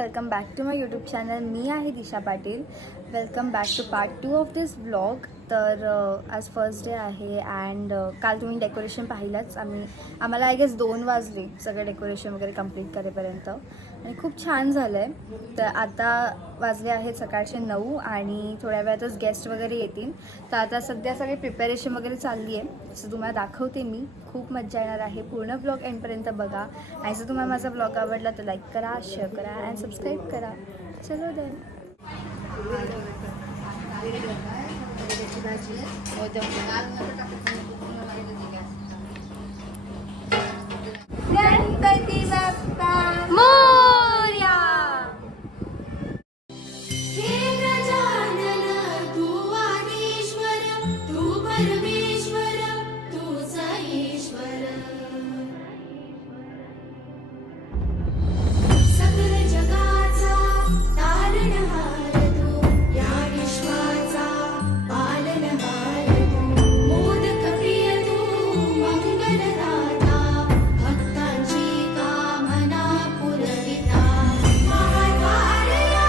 Welcome back to my YouTube channel. मी आहे Disha Patil. Welcome back to part 2 of this vlog. तर आज first day आहे अँड काल तुम्ही डेकोरेशन पाहिलंच. आम्हाला आय गेस 2 वाजले सगळं डेकोरेशन वगैरे कंप्लीट करेपर्यंत आणि खूप छान झालं आहे. तर आता वाजले आहेत सकाळचे 9 आणि थोड्या वेळातच गेस्ट वगैरे येतील. तर आता सध्या सगळी प्रिपरेशन वगैरे चालली आहे. असं तुम्हाला दाखवते मी. खूप मजा येणार आहे. पूर्ण ब्लॉग एंडपर्यंत बघा आणि जर तुम्हाला माझा ब्लॉग आवडला तर लाईक करा, शेअर करा अँड सबस्क्राईब करा. चलो देन. गणपती बाप्पा मोरया. हे गजानन तू आदिश्वर, तू परमेश्वर, तूच ईश्वर. सकल जगाचा तारणहार तू, या विश्वाचा पालनहार तू. मोदक प्रिय तू, मंगलदाता, भक्तांची कामना पुरविता. महाद्वारया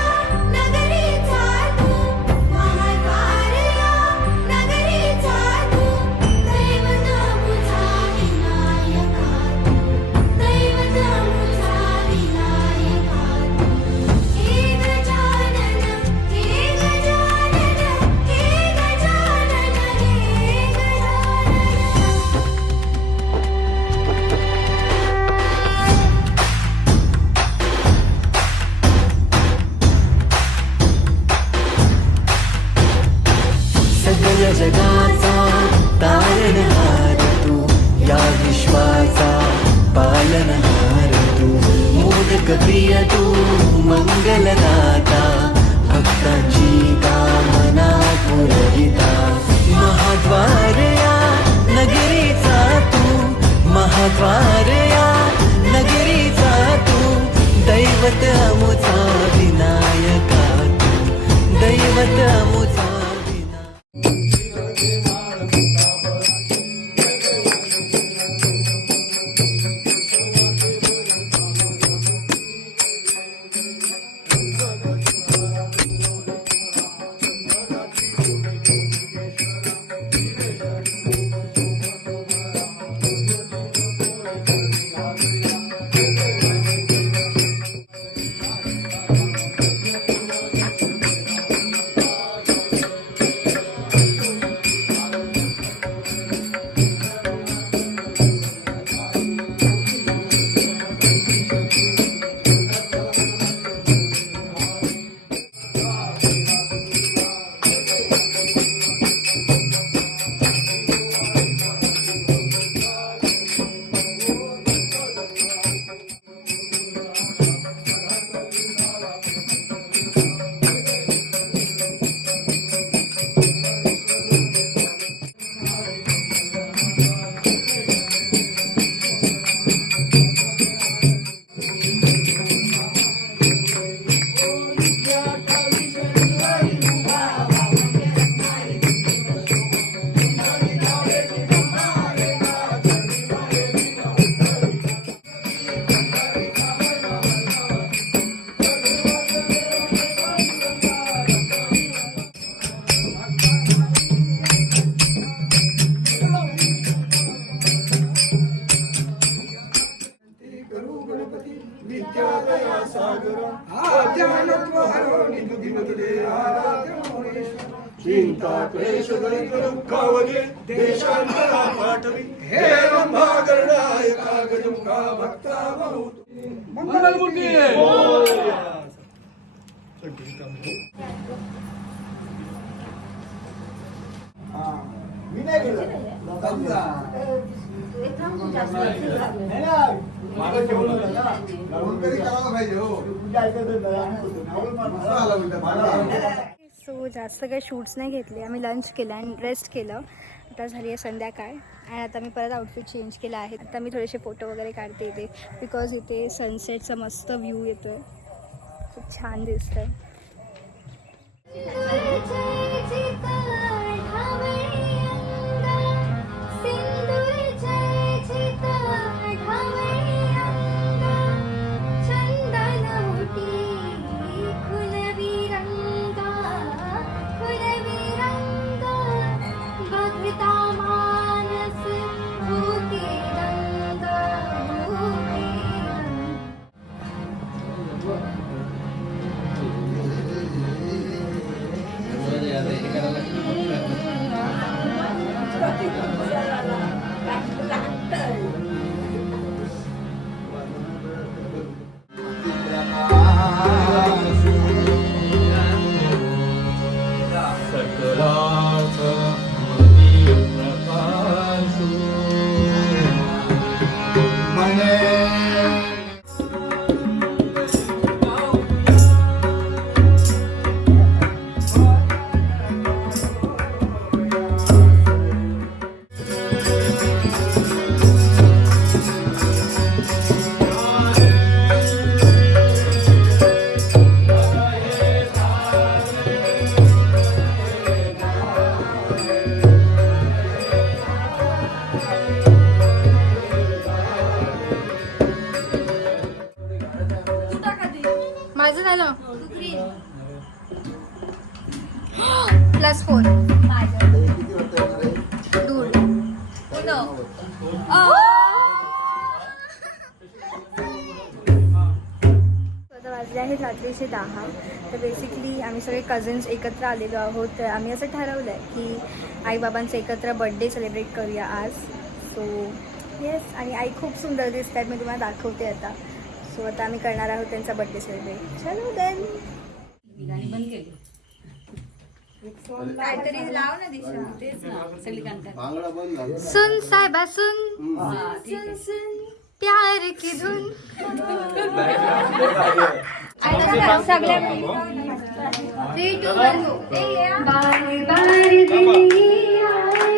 नगरीचा तू, महाद्वारया नगरीचा तू. दैवत मुझा विनायका तू, दैवत मुझा विनायका तू. हे गजानन, हे गजानन, हे गजानन, हे सगळ्या जगाचा तारणहार तू, या विश्वाचा पालनहार तू. मोदक प्रिय तू, मंगलदाता, भक्तांची कामना पुरविता. महाद्वारया नगरीचा तू, महाद्वारया नगरीचा तू. दैवत अमुचा विनायका तू, दैवत अमुचा चिंता क्लेश दरिद्र दुःखावगे देशांतरा पाठवी. हे रंभागरणायका गजमुखा भक्ता बहुत मंगलमूर्ती. मी नाही गेलो मला जेवण तरी करायला पाहिजे. हो सो जास्त काही शूट्स नाही घेतले. आम्ही लंच केलं आणि रेस्ट केलं. आता झाली आहे संध्याकाळ आणि आता मी परत आउटफिट चेंज केला आहे. आता मी थोडेसे फोटो वगैरे काढते इथे बिकॉज इथे सनसेटचा मस्त व्ह्यू येतो आहे. खूप छान दिसतं आहे. चंदन माझं झालं +4 दूर आता वाजले आहेत रात्रीचे 10. तर बेसिकली आम्ही सगळे कझन्स एकत्र आलेलो आहोत. तर आम्ही असं ठरवलं आहे की आईबाबांचा एकत्र बड्डे सेलिब्रेट करूया आज. सो येस, आणि आई खूप सुंदर दिसत आहेत, मी तुम्हाला दाखवते आता. सो आता आम्ही करणार आहोत त्यांचा बड्डे सेलिब्रेट. चलो देन. काहीतरी लाव ना दिशा. बांगडा बंद झाला. सुन साहेबा सुन, सुन सुन प्यार की धुन. सगळ्या 3, 2, 1 गो. बार बार दिन ये आए,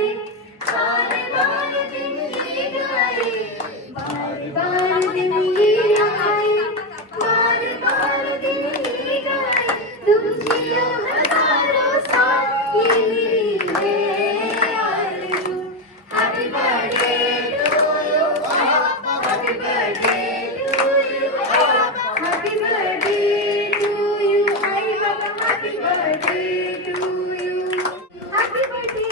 बार बार दिन ये आए, बार बार दिन ये आए, बार बार दिन ये आए. तुम जियो हजारों साल ये मेरी आरज़ू. Happy birthday to you, happy birthday to you, happy birthday to you. आई बाबा happy birthday to you, happy birthday.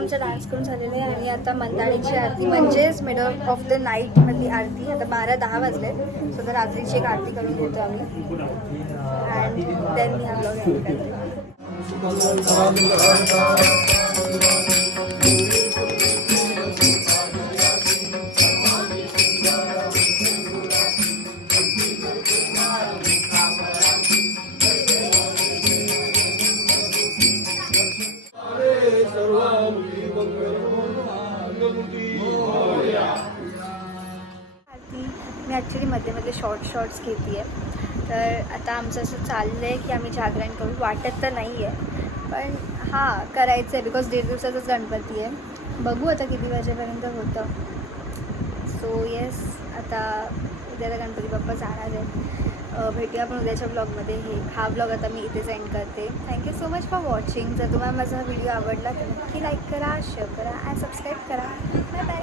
आमचा डान्स करून झालेले आहे आणि आता मंदाडीची आरती म्हणजेच मिडल ऑफ द नाईट मधली आरती. आता 12-10 वाजले. सो तर रात्रीची एक आरती करून घेतो आम्ही अँड देन मी हा ब्लॉग एंड करते. मी ॲक्च्युली मध्ये शॉर्ट्स घेते आहे. तर आता आमचं असं चाललं आहे की आम्ही जागरण करू. वाटत तर नाही आहे पण हां करायचं आहे बिकॉज 1.5 दिवसाचाच गणपती आहे. बघू आता किती वाजेपर्यंत होतं. सो येस, आता उद्याला गणपती बाप्पा जाणार आहे. भेटूया आपण उद्याच्या ब्लॉगमध्ये. हा ब्लॉग आता मी इथेच एंड करते. Thank you so much for watching. जर तुम्हाला माझा व्हिडिओ आवडला तर नक्की लाईक करा, शेअर करा आणि सबस्क्राईब करा. Bye bye.